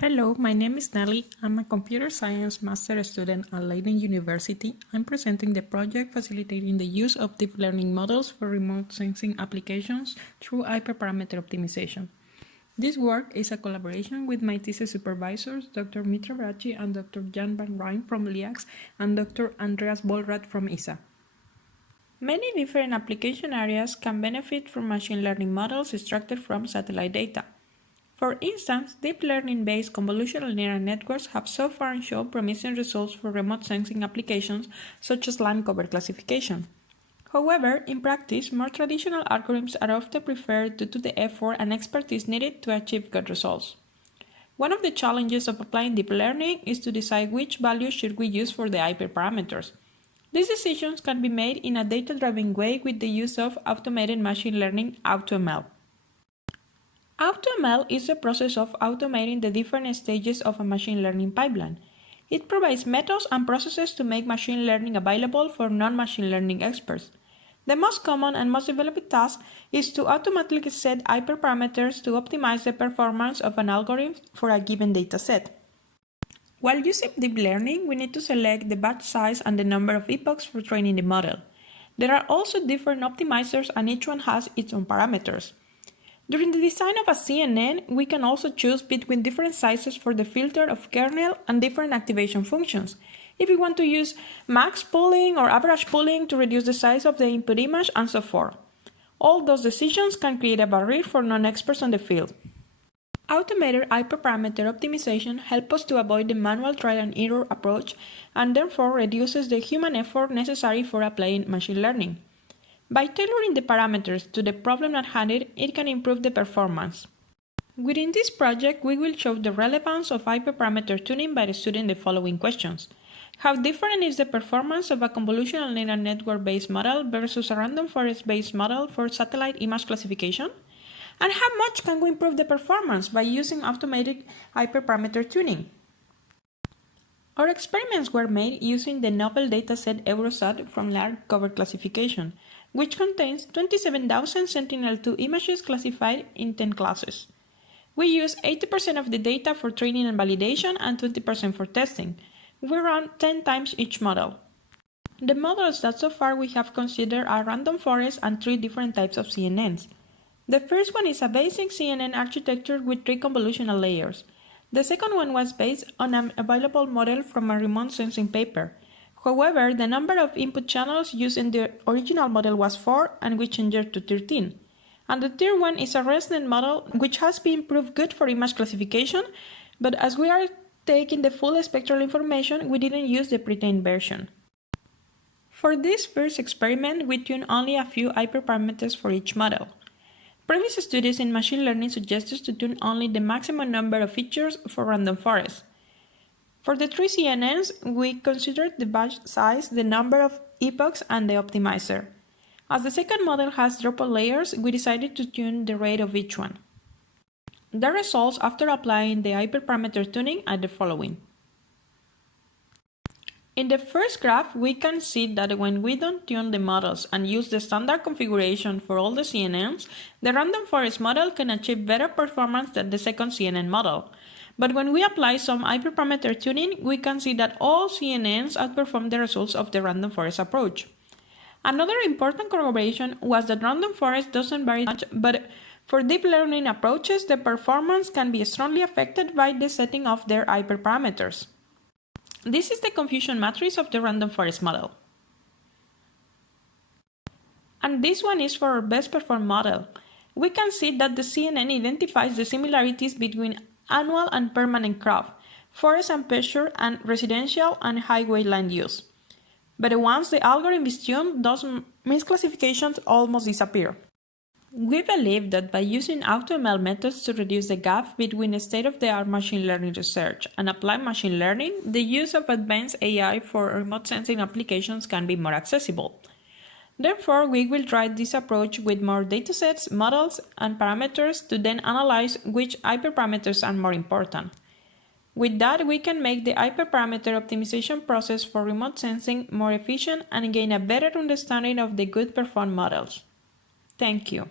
Hello, my name is Nelly. I'm a computer science master student at Leiden University. I'm presenting the project facilitating the use of deep learning models for remote sensing applications through hyperparameter optimization. This work is a collaboration with my thesis supervisors, Dr. Mitra Brachi and Dr. Jan van Rijn from LIACS and Dr. Andreas Bolrad from ISA. Many different application areas can benefit from machine learning models extracted from satellite data. For instance, deep learning-based convolutional neural networks have so far shown promising results for remote sensing applications such as land cover classification. However, in practice, more traditional algorithms are often preferred due to the effort and expertise needed to achieve good results. One of the challenges of applying deep learning is to decide which values should we use for the hyperparameters. These decisions can be made in a data-driven way with the use of automated machine learning (AutoML). AutoML is the process of automating the different stages of a machine learning pipeline. It provides methods and processes to make machine learning available for non-machine learning experts. The most common and most developed task is to automatically set hyperparameters to optimize the performance of an algorithm for a given dataset. While using deep learning, we need to select the batch size and the number of epochs for training the model. There are also different optimizers and each one has its own parameters. During the design of a CNN, we can also choose between different sizes for the filter of kernel and different activation functions. If we want to use max pooling or average pooling to reduce the size of the input image and so forth. All those decisions can create a barrier for non-experts on the field. Automated hyperparameter optimization helps us to avoid the manual trial and error approach and therefore reduces the human effort necessary for applying machine learning. By tailoring the parameters to the problem at hand, it can improve the performance. Within this project, we will show the relevance of hyperparameter tuning by studying the following questions. How different is the performance of a convolutional neural network-based model versus a random forest-based model for satellite image classification? And how much can we improve the performance by using automated hyperparameter tuning? Our experiments were made using the novel dataset Eurosat from land cover classification, which contains 27,000 Sentinel-2 images classified in 10 classes. We use 80% of the data for training and validation and 20% for testing. We run 10 times each model. The models that so far we have considered are random forests and 3 different types of CNNs. The first one is a basic CNN architecture with 3 convolutional layers. The second one was based on an available model from a remote sensing paper. However, the number of input channels used in the original model was 4 and we changed it to 13. And the third one is a ResNet model which has been proved good for image classification, but as we are taking the full spectral information, we didn't use the pre-trained version. For this first experiment, we tuned only a few hyperparameters for each model. Previous studies in machine learning suggested to tune only the maximum number of features for random forests. For the 3 CNNs, we considered the batch size, the number of epochs, and the optimizer. As the second model has droplet layers, we decided to tune the rate of each one. The results after applying the hyperparameter tuning are the following. In the first graph, we can see that when we don't tune the models and use the standard configuration for all the CNNs, the random forest model can achieve better performance than the second CNN model. But when we apply some hyperparameter tuning, we can see that all CNNs outperform the results of the random forest approach. Another important corroboration was that random forest doesn't vary much, but for deep learning approaches, the performance can be strongly affected by the setting of their hyperparameters. This is the confusion matrix of the random forest model. And this one is for our best performed model. We can see that the CNN identifies the similarities between annual and permanent crop, forest and pasture, and residential and highway land use. But once the algorithm is tuned, those misclassifications almost disappear. We believe that by using AutoML methods to reduce the gap between state-of-the-art machine learning research and applied machine learning, the use of advanced AI for remote sensing applications can be more accessible. Therefore, we will try this approach with more datasets, models, and parameters to then analyze which hyperparameters are more important. With that, we can make the hyperparameter optimization process for remote sensing more efficient and gain a better understanding of the good performed models. Thank you.